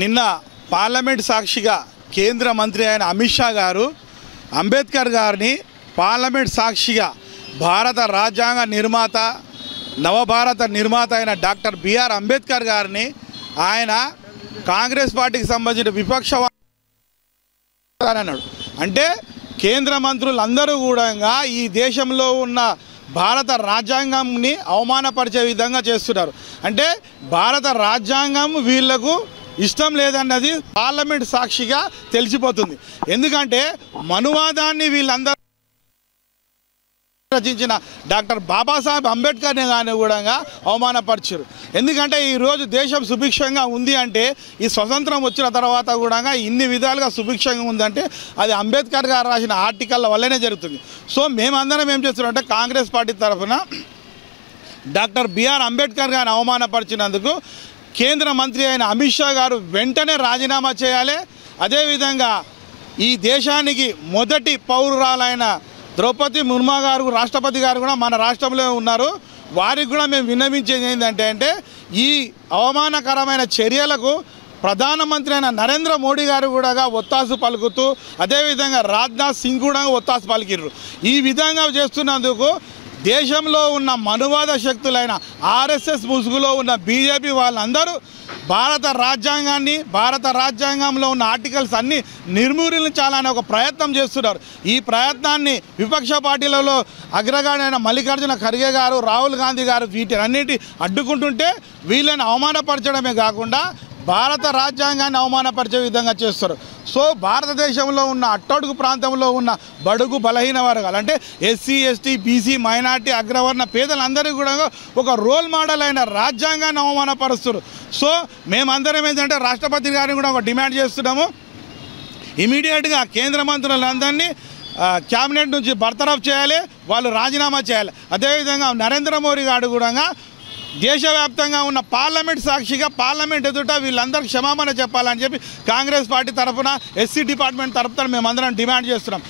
నిన్న పార్లమెంట్ సాక్షిగా కేంద్ర మంత్రి అయిన అమిత్ షా గారు అంబేద్కర్ గారిని పార్లమెంట్ సాక్షిగా భారత రాజ్యాంగ నిర్మాత నవభారత నిర్మాత అయిన డాక్టర్ బిఆర్ అంబేద్కర్ గారిని ఆయన కాంగ్రెస్ పార్టీకి సంబంధించిన విపక్ష అన్నాడు. అంటే కేంద్ర మంత్రులందరూ కూడా ఈ దేశంలో ఉన్న భారత రాజ్యాంగంని అవమానపరిచే విధంగా చేస్తున్నారు. అంటే భారత రాజ్యాంగం వీళ్లకు ఇష్టం లేదన్నది పార్లమెంట్ సాక్షిగా తెలిసిపోతుంది. ఎందుకంటే మనువాదాన్ని వీళ్ళందరూ రచించిన డాక్టర్ బాబాసాహెబ్ అంబేద్కర్ని కానీ కూడా అవమానపరిచారు. ఎందుకంటే ఈరోజు దేశం సుభిక్షంగా ఉంది అంటే ఈ స్వతంత్రం వచ్చిన తర్వాత కూడా ఇన్ని విధాలుగా సుభిక్షంగా ఉందంటే అది అంబేద్కర్ గారు రాసిన ఆర్టికల్ వల్లనే జరుగుతుంది. సో మేమందరం ఏం చేస్తున్నామంటే కాంగ్రెస్ పార్టీ తరఫున డాక్టర్ బిఆర్ అంబేద్కర్ గారిని అవమానపరిచినందుకు కేంద్ర మంత్రి అయిన అమిత్ షా గారు వెంటనే రాజీనామా చేయాలి. అదేవిధంగా ఈ దేశానికి మొదటి పౌరురాలైన ద్రౌపది ముర్ము గారు రాష్ట్రపతి గారు కూడా మన రాష్ట్రంలో ఉన్నారు. వారికి కూడా మేము విన్నవించేది ఏంటంటే ఈ అవమానకరమైన చర్యలకు ప్రధానమంత్రి అయిన నరేంద్ర మోడీ గారు కూడా ఒత్తాసు పలుకుతూ అదేవిధంగా రాజ్నాథ్ సింగ్ కూడా ఒత్తాసు పలికిర్రు. ఈ విధంగా చేస్తున్నందుకు దేశంలో ఉన్న మనువాద శక్తులైన ఆర్ఎస్ఎస్ ముసుగులో ఉన్న బీజేపీ వాళ్ళందరూ భారత రాజ్యాంగాన్ని భారత రాజ్యాంగంలో ఉన్న ఆర్టికల్స్ అన్నీ నిర్మూలించాలనే ఒక ప్రయత్నం చేస్తున్నారు. ఈ ప్రయత్నాన్ని విపక్ష పార్టీలలో అగ్రగాడైన మల్లికార్జున ఖర్గే గారు రాహుల్ గాంధీ గారు వీటినన్నిటి అడ్డుకుంటుంటే వీళ్ళని అవమానపరచడమే కాకుండా భారత రాజ్యాంగాన్ని అవమానపరిచే విధంగా చేస్తారు. సో భారతదేశంలో ఉన్న అట్టడుగు ప్రాంతంలో ఉన్న బడుగు బలహీన వర్గాలు అంటే ఎస్సీ ఎస్టీ బీసీ మైనార్టీ అగ్రవర్ణ పేదలందరికీ కూడా ఒక రోల్ మోడల్ అయిన రాజ్యాంగాన్ని అవమానపరుస్తారు. సో మేమందరం ఏంటంటే రాష్ట్రపతి గారిని కూడా ఒక డిమాండ్ చేస్తున్నాము. ఇమీడియట్గా కేంద్ర మంత్రులందరినీ క్యాబినెట్ నుంచి బర్తరఫ్ చేయాలి, వాళ్ళు రాజీనామా చేయాలి. అదేవిధంగా నరేంద్ర మోడీ గారు కూడా దేశవ్యాప్తంగా ఉన్న పార్లమెంట్ సాక్షిగా పార్లమెంట్ ఎదుట వీళ్ళందరికీ క్షమాపణ చెప్పాలని చెప్పి కాంగ్రెస్ పార్టీ తరఫున ఎస్సీ డిపార్ట్మెంట్ తరఫున మేమందరం డిమాండ్ చేస్తున్నాం.